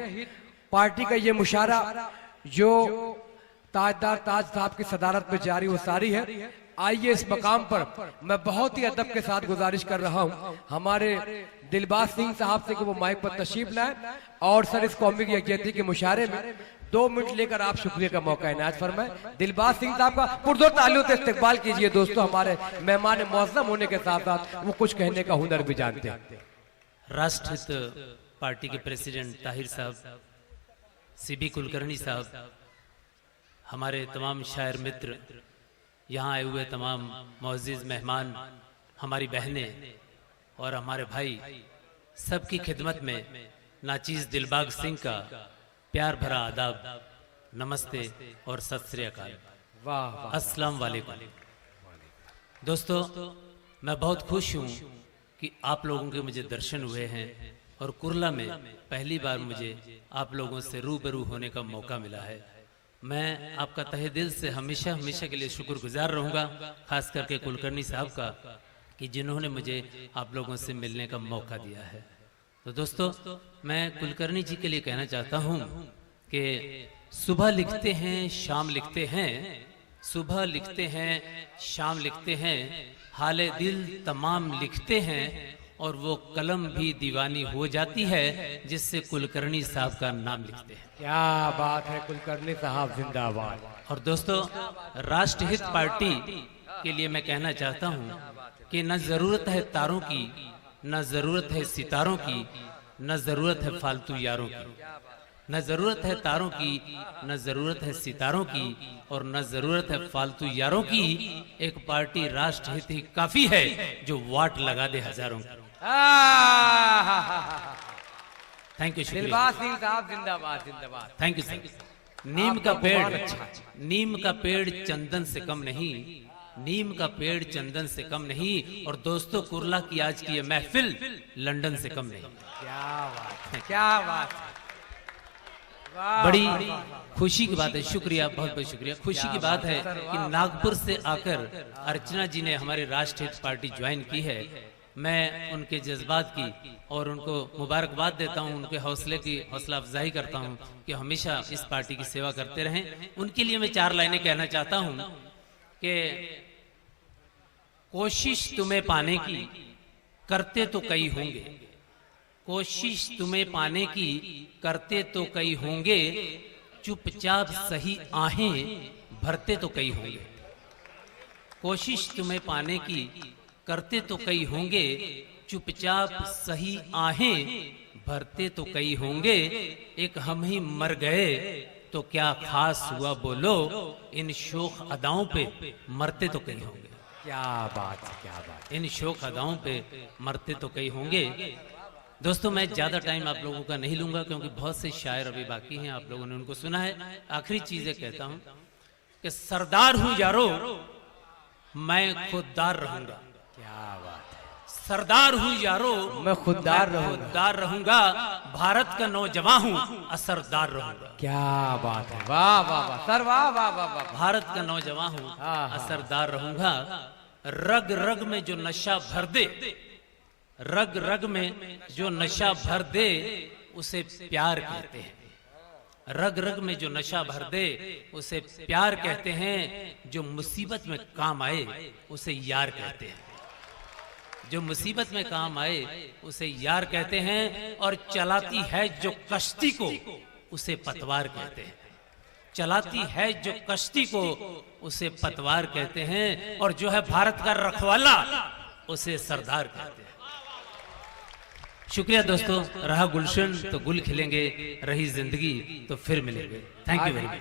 हित पार्टी का ये मुशारा जो ताजदार ताज साहब की सदारत में जारी वो सारी है। आइए इस मकाम पर मैं बहुत ही अदब के साथ गुजारिश कर रहा हूं हमारे दिलबाग सिंह साहब से कि वो माइक पर तशरीफ लाए और सर इस कौमी की यकजहती के मुशारे में 2 मिनट लेकर आप शुक्रिया का मौका इनायत फरमाए। दिलबाग सिंह साहब का पुरजोर तालियों से इस्तकबाल कीजिए। दोस्तों, हमारे मेहमान मुअज़्ज़म होने के साथ साथ वो कुछ कहने का हुनर भी जानते हैं। राष्ट्रहित पार्टी के प्रेसिडेंट ताहिर साहब, सीबी कुलकर्णी साहब, हमारे तमाम शायर मित्र, यहाँ आए हुए तमाम मुअज़्ज़िज़ मेहमान, हमारी बहनें और हमारे भाई, सबकी खिदमत में नाचीज़ दिलबाग सिंह का प्यार भरा आदाब, नमस्ते और सत श्री अकाल। वाह, अस्सलाम वालेकुम। दोस्तों, मैं बहुत खुश हूँ कि आप लोगों के मुझे दर्शन हुए हैं और कुर्ला में पहली बार मुझे आप लोगों से रूबरू होने का मौका मिला है। मैं आपका तहे दिल से हमेशा हमेशा के लिए शुक्रगुजार रहूँगा, खास करके कुलकर्णी साहब का, कि जिन्होंने मुझे आप लोगों से मिलने का मौका दिया है। तो दोस्तों, मैं कुलकर्णी जी के लिए कहना चाहता हूँ कि सुबह लिखते हैं, शाम लिखते हैं, सुबह लिखते हैं, शाम लिखते हैं, हाले दिल तमाम लिखते हैं और वो कलम भी दीवानी हो जाती है जिससे कुलकर्णी साहब का नाम लिखते हैं। क्या बात है, कुलकर्णी साहब जिंदाबाद। और दोस्तों, राष्ट्रहित पार्टी के लिए मैं कहना चाहता हूँ कि न जरूरत है तारों की, न जरूरत है सितारों की, न जरूरत है फालतू यारों की। न जरूरत है तारों की, न जरूरत है सितारों की और न जरूरत है फालतू यारों की। एक पार्टी राष्ट्रहित ही काफी है जो वाट लगा दे हजारों की। Thank you. दिलबाग सिंह साहब जिंदाबाद जिंदाबाद। Thank you sir. नीम का पेड़, नीम का पेड़ चंदन से कम नहीं, नीम का पेड़ चंदन से कम नहीं। और दोस्तों, कुर्ला की आज की ये महफिल लंदन से कम नहीं। क्या बात है, क्या बात है। बड़ी खुशी की बात है, शुक्रिया, बहुत बहुत शुक्रिया। खुशी की बात है कि नागपुर से आकर अर्चना जी ने हमारी राष्ट्रहित पार्टी ज्वाइन की है। मैं उनके जज्बात की और उनको मुबारकबाद देता हूं, उनके हौसले की हौसला अफजाई करता हूं कि हमेशा इस पार्टी की सेवा करते रहें। उनके लिए मैं 4 लाइनें कहना चाहता हूं कि कोशिश तुम्हें पाने की करते तो कई होंगे, कोशिश तुम्हें पाने की करते तो कई होंगे, चुपचाप सही आहें भरते तो कई होंगे। कोशिश तुम्हें पाने की करते तो कई होंगे, चुपचाप सही आहें भरते तो कई होंगे। एक हम ही मर गए तो क्या खास हुआ बोलो, इन शोख अदाओं पे मरते तो कई होंगे। क्या बात है, क्या बात। इन शोख अदाओं पे मरते तो कई होंगे। दोस्तों, मैं ज्यादा टाइम आप लोगों का नहीं लूंगा क्योंकि बहुत से शायर अभी बाकी हैं, आप लोगों ने उनको सुना है। आखिरी चीजें कहता हूं कि सरदार हूं यारो मैं खुददार रहूंगा। क्या बात है। सरदार हूं यारो मैं खुददार रहूंगा, खुददार रहूंगा, भारत का नौजवान हूं असरदार रहूंगा। क्या बात है, वाह वाह वाह सर, वाह वाह वाह वाह। भारत का नौजवान हूं असरदार रहूंगा। रग रग में जो नशा भर दे, रग रग में जो नशा भर दे उसे प्यार कहते हैं। रग रग में जो नशा भर दे उसे प्यार कहते हैं। जो मुसीबत में काम आए उसे यार कहते हैं। जो मुसीबत में काम आए उसे यार कहते हैं। और चलाती है जो कश्ती को उसे पतवार कहते हैं। चलाती है जो कश्ती को उसे पतवार कहते हैं। और जो है भारत का रखवाला उसे सरदार कहते हैं। शुक्रिया दोस्तों। रहा गुलशन तो गुल खिलेंगे, रही जिंदगी तो फिर मिलेंगे। Thank you very much.